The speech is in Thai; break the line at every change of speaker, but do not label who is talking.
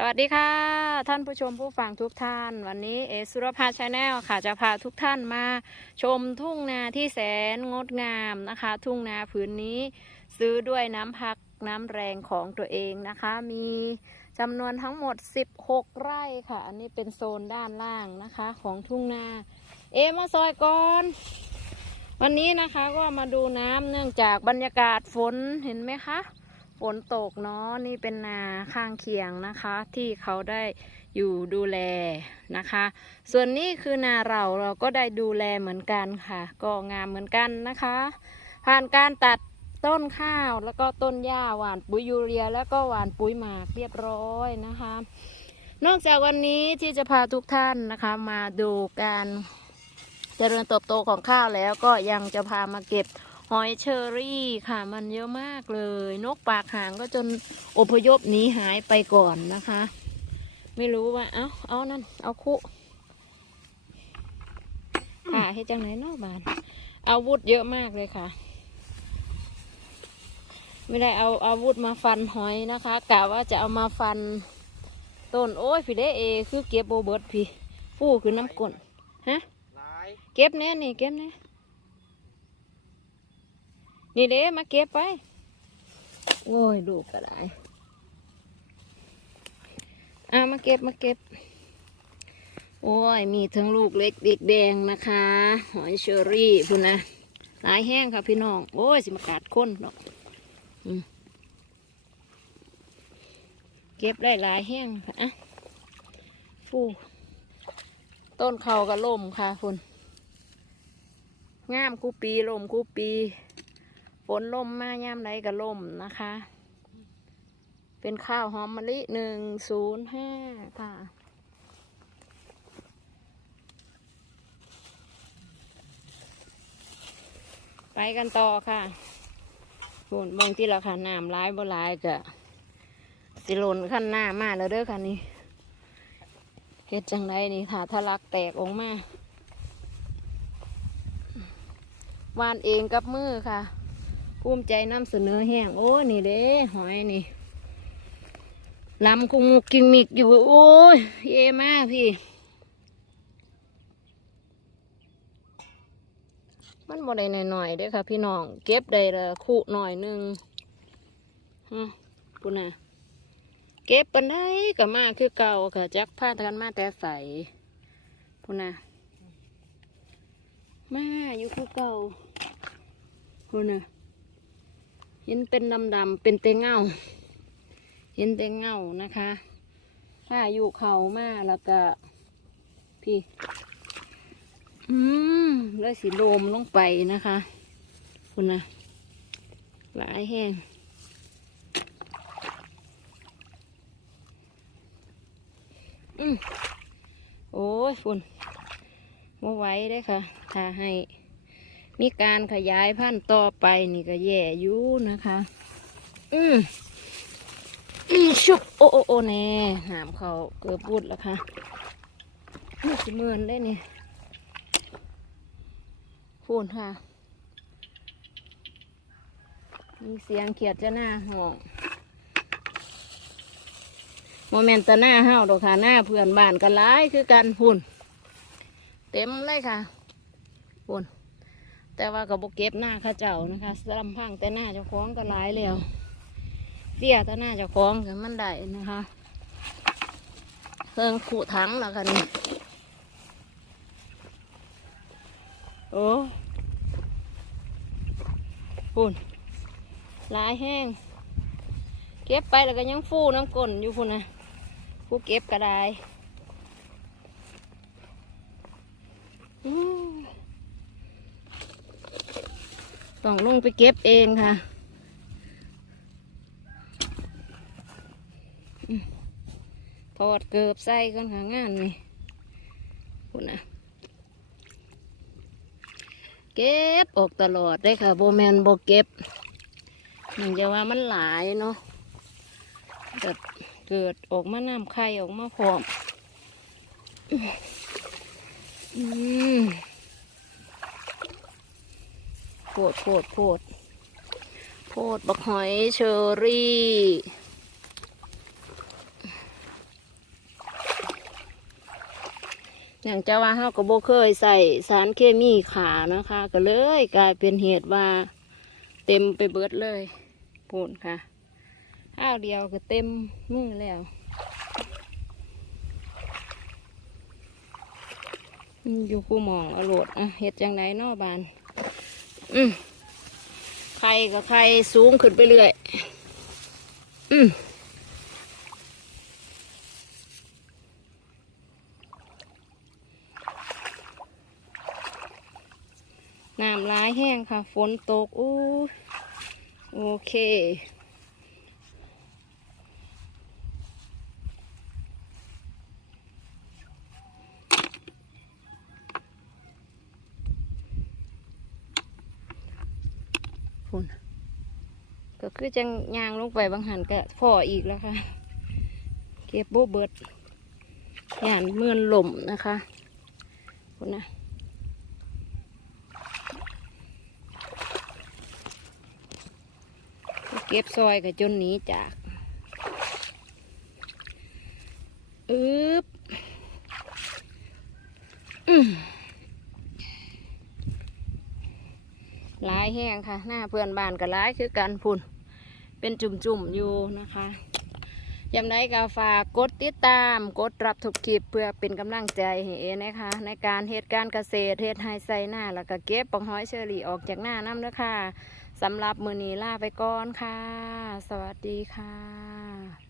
สวัสดีค่ะ ท่านผู้ชมผู้ฟังทุกท่าน วันนี้เอสุรภาชาแนลค่ะ จะพาทุกท่านมาชมทุ่งนาที่แสนงดงามนะคะ ทุ่งนาผืนนี้ ซื้อด้วยน้ำพักน้ำแรงของตัวเองนะคะ มีจำนวนทั้งหมด 16 ไร่ค่ะ อันนี้เป็นโซนด้านล่างนะคะ ของทุ่งนา เอมาซอยก่อนวันนี้นะคะก็มาดูน้ำเนื่องจากบรรยากาศฝนเห็นไหมคะ ฝนตกเนาะนี่เป็นนาข้างเคียงนะคะ ที่เขาได้อยู่ดูแลนะคะ ส่วนนี้คือนาเราเราก็ได้ดูแลเหมือนกันค่ะ ก็งามเหมือนกันนะคะ ผ่านการตัดต้นข้าวแล้วก็ต้นหญ้าหว่านปุ๋ยยูเรีย แล้วก็หว่านปุ๋ยหมากเรียบร้อยนะคะ นอกจากวันนี้ที่จะพาทุกท่านนะคะมาดูการเจริญเติบโตของข้าวแล้วก็ยังจะพามาเก็บ หอยเชอรี่ค่ะมันเยอะมากเลย นกปากหางก็จนอพยพหนีหายไปก่อนนะคะ ไม่รู้ว่า เอาเอานั่น เอาคุค่ะให้จังไหนเนอกบาน อาวุธเยอะมากเลยค่ะ ไม่ได้เอาอาวุธมาฟันหอยนะคะกะว่าจะเอามาฟันต้นโอ้ยพี่เด้เอ คือเก็บโบเบิร์ตพี่ฟู้คือน้ำกลนฮะ
หลาย
เก็บแน่นี่เก็บแน่ นี่เด้มาเก็บไป โอ้ยดูกก็ได้เอามาเก็บมาเก็บ โอ้ย มีทั้งลูกเล็กเด็กแดงนะคะ หอยเชอรี่พุ่นนะ หลายแห้งค่ะพี่น้อง โอ้ย สิมากัดคนเนาะอืมเก็บได้หลายแห้งค่ะอะฟูต้นเขาก็ล่มค่ะคุณงามกูปีลมกูปี ฝนลมมาย่ามใดก็ลมนะคะ เป็นข้าวหอมมะลิหนึ่งศูนย์ห้าค่ะไปกันต่อค่ะฝนบางที่ราคาน้ำร้ายบ่ร้ายกะสิหลนขั้นหน้ามาแล้วเด้อค่ะนี่เฮ็ดจังไรนี่ถาทะลักแตกออกมาวานเองกับมือค่ะ ภูมิใจนำเสนอแห้งโอ้นี่เด้หอยนี่ลำกุงกิงมิกอยู่โอ้ยเย่มากพี่ มันบ่ได้หน่อยๆเด้ค่ะ พี่น้อง เก็บได้ละคู่หน่อยหนึงฮะปุ่น่ะเก็บปันได้ก็มาคือเก่าค่ะจักผ้ากันมาแต่ใสปุ่นน่ะมาอยู่คือเก่าคุณน่ะ เห็นเป็นดำๆเป็นเตงเงาเห็นเตงเงานะคะถ้าอยู่เขามาแล้วก็ พี่ อืมแล้วสีโลมลงไปนะคะ คุณนะหลายแห้งอืมโอ้ยฝุ่นมาไหว้ได้ค่ะถ้าให้ มีการขยายพันธุ์ต่อไปนี่ก็แย่อยู่นะคะ อืมอืมชุบโอโอโอแน่หามเขาเกือบบุดแล้วค่ะนี่สิเมินได้นี่พูนค่ะ มีเสียงเขียดจะหน้าห้องโมเมนต์ตหน้าเฮาดอกค่ะหน้าเพื่อนบ้านกันหลายคือกันพุ่น เต็มเลยค่ะปุ่น แต่ว่ากับบเก็บหน้าข้าเจ้านะคะสลัมพังแต่หน้าเจ้าของก็หลายแล้วเสียแต่หน้าเจ้าของก็มันได้นะคะเครื่องขู่ถังแล้วค่ะนี่โอ้ปุ่นลายแห้ง เก็บไปแล้วก็ยังฟูน้ำก้นอยู่พุ่นนะผู้เก็บก็ได้อื ต้องลงไปเก็บเองค่ะถอดเกือบใส่ก่อนค่ะงานนี่คุณนะเก็บออกตลอดได้ค่ะโบแมนโบเก็บหนึ่งจะว่ามันหลายเนาะแบบเกิดออกมาน้ำไข่ออกมาพร้อมอืม ดโพดโพดโพดบักหอยเชอรี่อย่างเจ้าว่าเฮากระโบเคยใส่สารเคมีขานะคะ ก็เลยกลายเป็นเหตุว่าเต็มไปเบิดเลยโพูนค่ะข้าวเดียวก็เต็มมือแล้วอยู่คู่มองอรวดอะเห็ดจังไรนอบาน อืมไข่กับไข่สูงขึ้นไปเรื่อย อืมน้ำร้ายแห้งค่ะ ฝนตกอู้โอเค พุ่นก็คือจังยางลงไปบางหันก็พออีกแล้วค่ะ เก็บโบเบิดยานเมือนหล่มนะคะคุณนะเก็บซอยกับจนหนีจากอึบอืม หลายแห้งค่ะ หน้าเพื่อนบ้านก็หลายคือกันพุ่น เป็นจุ่มๆอยู่นะคะยำไดก็ฝากกดติดตาม กดรับทุกคลิปเพื่อเป็นกำลังใจให้เอนะคะ ในการเหตุการณ์เกษตรเฮ็ดไฮไซหน้า แล้วก็เก็บปังห้อยเชอรี่ออกจากหน้าน้ำเด้อค่ะสำหรับมือนี้ลาไปก่อนค่ะ สวัสดีค่ะ